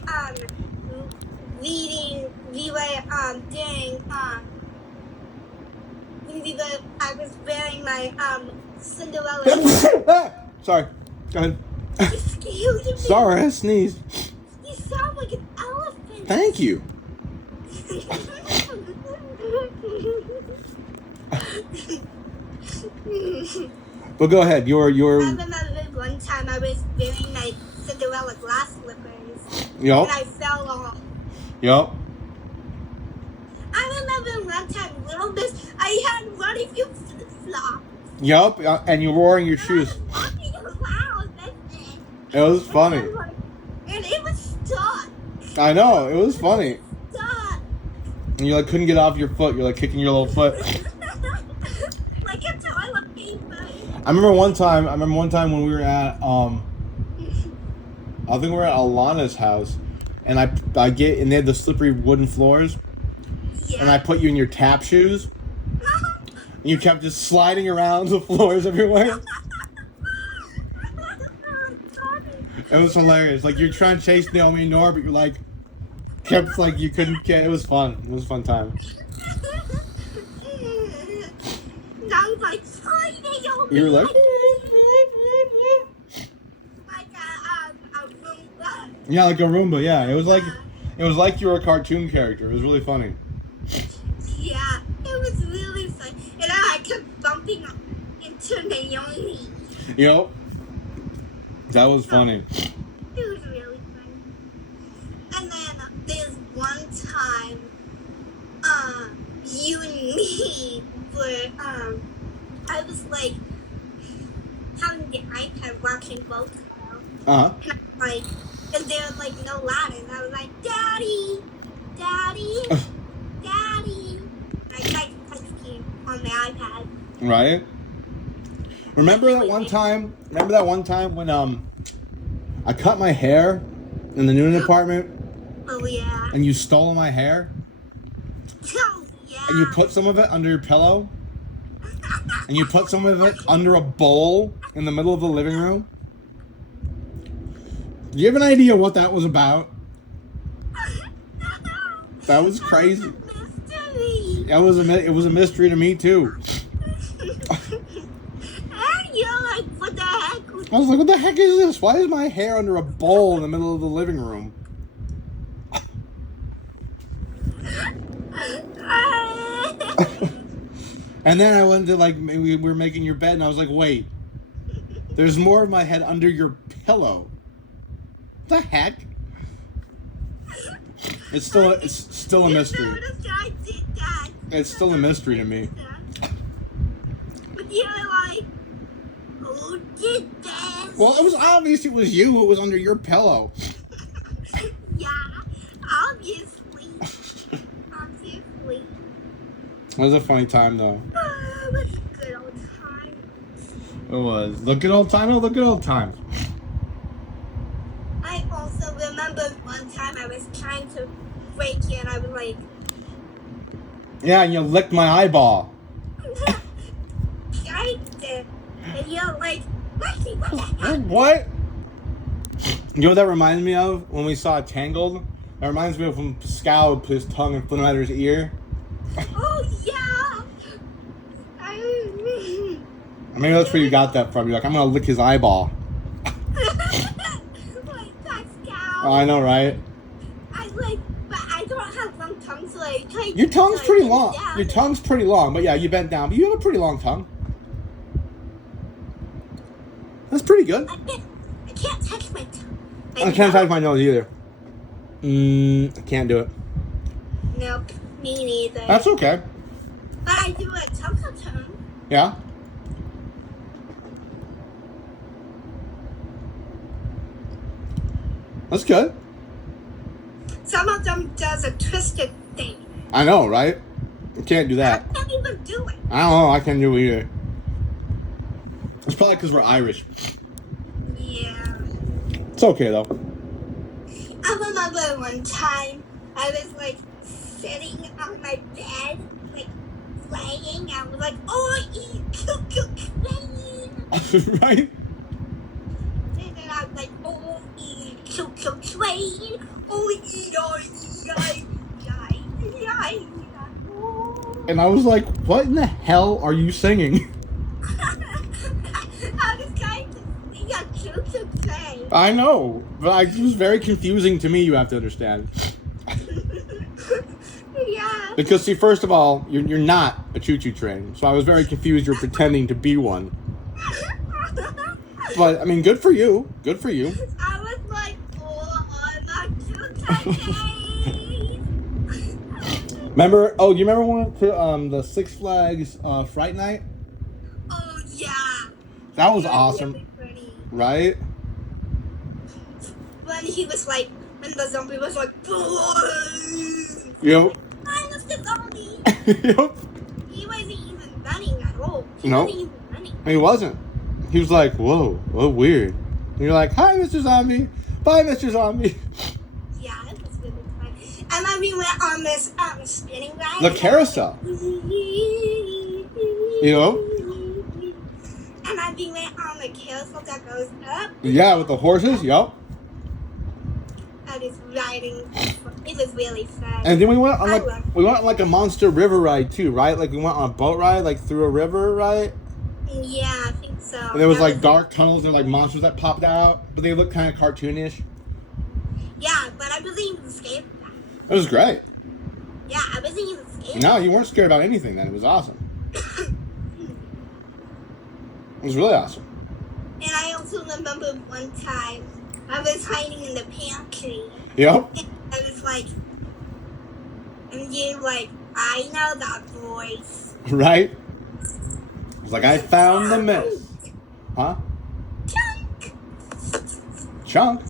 um we were doing I was wearing my Cinderella. Sorry. Go ahead. Excuse me. Sorry, I sneezed. You sound like an elephant. Thank you. But go ahead. Your. I remember one time I was wearing my Cinderella glass slippers. Yup. And I fell off. Yup. I remember one time, little miss, I had running few flip-flops. Yup. And you're wearing your shoes. I was walking around with it. It was funny. And it was stuck. I know. It was funny. Stuck. And you couldn't get off your foot. You're kicking your little foot. Like a toilet paper. I remember one time when we were at I think we were at Alana's house, and and they had the slippery wooden floors, Yeah. and I put you in your tap shoes, and you kept just sliding around the floors everywhere. It was hilarious. You're trying to chase Naomi and Nora, but you're kept you couldn't get. It was fun. It was a fun time. I was like, sorry, Naomi. You were like. A Roomba. Yeah, like a Roomba. Yeah, it was like you were a cartoon character. It was really funny. Yeah, it was really fun. And I kept bumping into Naomi. Yep. That was funny. It was really fun. And then there's one time, you and me were, I was having the iPad watching Boku. Uh-huh. And there was no ladder. And I was like, Daddy, Daddy, Daddy. And I tried to touch you on the iPad. Right? Remember that one time when I cut my hair in the Noonan apartment Oh, yeah. and you stole my hair Oh, yeah. and you put some of it under your pillow and you put some of it under a bowl in the middle of the living room? Do you have an idea what that was about? That was crazy. Mystery. It was a mystery to me too. And you're like, what the heck? I was like, what the heck is this? Why is my hair under a bowl in the middle of the living room? And then I went to we were making your bed and I was like, wait, there's more of my head under your pillow. What the heck? It's still a mystery. Noticed I did that. It's still a mystery to me. But you're like, who did this? Well, it was obvious it was you. It was under your pillow. Yeah, obviously. Obviously. It was a funny time though. It was a good old time. It was. Look at old time. Oh, look at old times. I also remember one time I was trying to break you and I was like, Yeah, and you licked my eyeball. I did. And you're like, Mikey, what the heck? What? You know what that reminds me of? When we saw Tangled? That reminds me of when Pascal put his tongue in Flynn Rider's ear. Oh, yeah. Maybe that's where you got that from. You're like, I'm gonna lick his eyeball. Like Pascal. Oh, I know, right? But I don't have long tongue, so I tried. Your tongue's pretty long. Yeah. Your tongue's pretty long, but yeah, you bent down. But you have a pretty long tongue. That's pretty good. I can't touch my tongue. I can't touch my nose either. I can't do it. Nope, me neither. That's okay. But I do a tongue. Yeah? That's good. Some of them does a twisted thing. I know, right? You can't do that. I can't even do it. I don't know. I can't do it either. It's probably because we're Irish. Yeah. It's okay, though. I remember one time I was sitting on my bed, playing. I was like, oh, eat train. Right? And then I was like, oh, eat train. Oh, yeah. And I was like, what in the hell are you singing? I was trying to sing a choo-choo train. I know, but it was very confusing to me, you have to understand. Yeah. Because, see, first of all, you're not a choo-choo train. So I was very confused you're pretending to be one. But, I mean, good for you. Good for you. I was like, oh, I'm a choo-choo train. Remember, you remember when we went to the Six Flags Fright Night? Oh, yeah. That was It awesome, really pretty. right? When he was like, when the zombie was like, Yep. I was the zombie. Yep. He wasn't even running at all. He No. wasn't even running. He wasn't. He was like, whoa, weird. And you're like, hi, Mr. Zombie. Bye, Mr. Zombie. Yeah, it was really fun. And then we went on this spinning ride. The carousel. You know? And then we went on the carousel that goes up. Yeah, with the horses. Yup. That is riding. It was really fun. And then we went on I love like a monster river ride too, right? Like we went on a boat ride, like through a river, right? Yeah, I think so. And there was That like dark tunnels and like monsters that popped out, but they looked kind of cartoonish. Yeah, but I wasn't even scared of that. It was great. Yeah, I wasn't even scared. No, you weren't scared about anything then. It was awesome. It was really awesome. And I also remember one time I was hiding in the pantry. Yep. And I was like, and you like, I know that voice. Right? It was like, I found the miss. Huh? Chunk! Chunk?